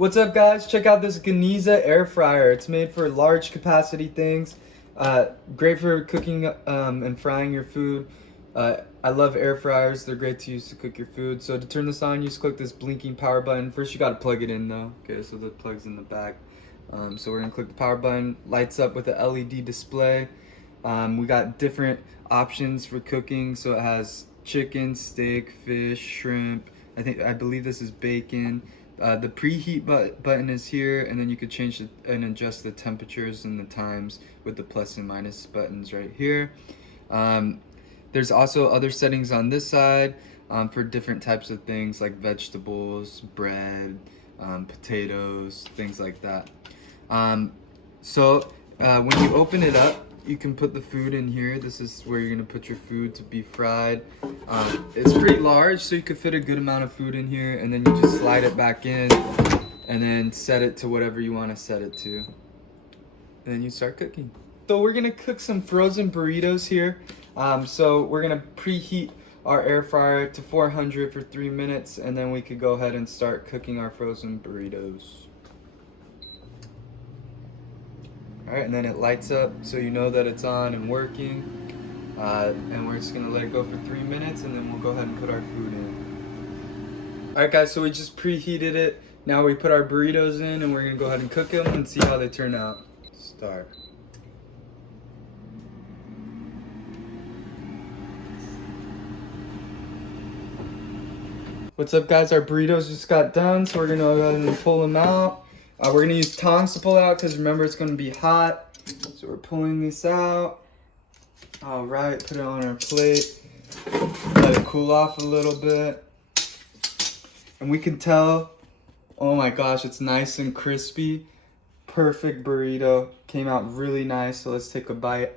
What's up, guys? Check out this GANIZA air fryer. It's made for large capacity things. Great for cooking and frying your food. I love air fryers. They're great to use to cook your food. So to turn this on, you just click this blinking power button. First, you gotta plug it in though. Okay, so the plug's in the back. So we're gonna click the power button. Lights up with the LED display. We got different options for cooking. So it has chicken, steak, fish, shrimp. I believe this is bacon. The preheat button is here, and then you could change and adjust the temperatures and the times with the plus and minus buttons right here. There's also other settings on this side for different types of things like vegetables, bread, potatoes, things like that. When you open it up, you can put the food in here. This is where you're gonna put your food to be fried. It's pretty large, so you could fit a good amount of food in here, and then you just slide it back in and then set it to whatever you want to set it to. And then you start cooking. So we're gonna cook some frozen burritos here. So we're gonna preheat our air fryer to 400 for 3 minutes, and then we could go ahead and start cooking our frozen burritos. Alright, and then it lights up so you know that it's on and working. And we're just gonna let it go for 3 minutes, and then we'll go ahead and put our food in. Alright guys, so we just preheated it. Now we put our burritos in, and we're gonna go ahead and cook them and see how they turn out. Start. What's up, guys? Our burritos just got done, so we're gonna go ahead and pull them out. We're gonna use tongs to pull out because remember it's gonna be hot. So we're pulling this out. All right, put it on our plate. Let it cool off a little bit. And we can tell, oh my gosh, it's nice and crispy. Perfect burrito. Came out really nice, so let's take a bite.